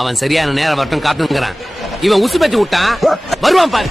அவன் சரியான நேரம் வரட்டும் காத்துங்கிறான். இவன் உசு பத்தி விட்டான், வருவான் பாரு.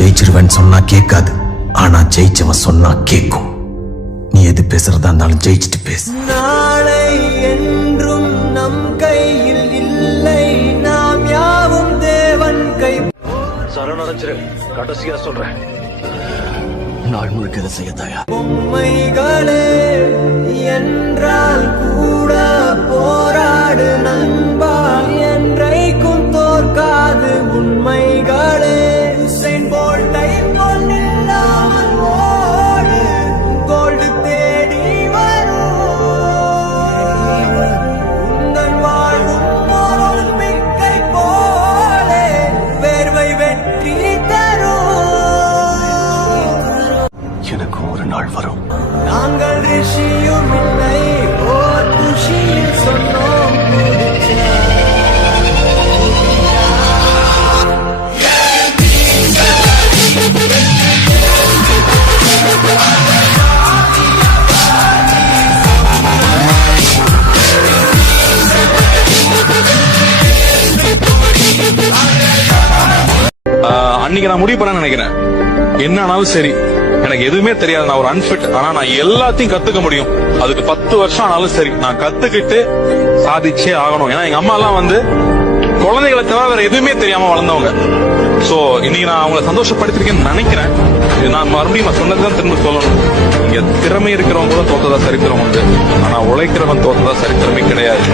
ஜெயிச்சிருவேன் சொன்னா கேட்காது, ஆனா ஜெயிச்சவன் சொன்னா கேட்கும். நீ எது பேசுறதா இருந்தாலும் ஜெயிச்சுட்டு பேசு. நாளை என்றும் நம் கையில் இல்லை, நாம் யாவும் தேவன் கை. சரணடைஞ்சிரு, கடைசியா சொல்றேன். நாள் முழுக்க இதை செய்ய தயார். பொம்மைகளே என்றால் கூட போராடு நண்பா, என்றைக்கும் தோற்காது உண்மைகளே. போல்ட்டை பொன்னில்லாமல் ஓடு, கோல்டு தேடி வரும். உந்தன் வாழ்வும் ஒலிம்பிக்கை போலே வேர்வை வெற்றி தரும். எனக்கு ஒரு நாள் வரும். நாங்கள் ரிஷியும் இல்லை, ஓர் குஷியில் சொன்னோம். அன்னைக்கு நான் முடிவு பண்ண நினைக்கிறேன், என்ன ஆனாலும் சரி, எனக்கு எதுவுமே தெரியாது, நான் ஒரு அன்பிட், ஆனா நான் எல்லாத்தையும் கத்துக்க முடியும். அதுக்கு 10 வருஷம் ஆனாலும் சரி, நான் கத்துக்கிட்டு சாதிச்சே ஆகணும். ஏன்னா எங்க அம்மா எல்லாம் குழந்தைகளை தவிர வேற எதுவுமே தெரியாம வளர்ந்தவங்க. சோ இன்னைக்கு நான் அவங்களை சந்தோஷப்படுத்திருக்கேன்னு நினைக்கிறேன். நான் மறுபடியும் நான் சொன்னதுதான் திரும்ப சொல்லணும். இங்க திறமை இருக்கிறவங்க கூட தோத்ததா சரித்திரம் உண்டு, ஆனா உழைக்கிறவன் தோத்ததா சரித்திரமே கிடையாது.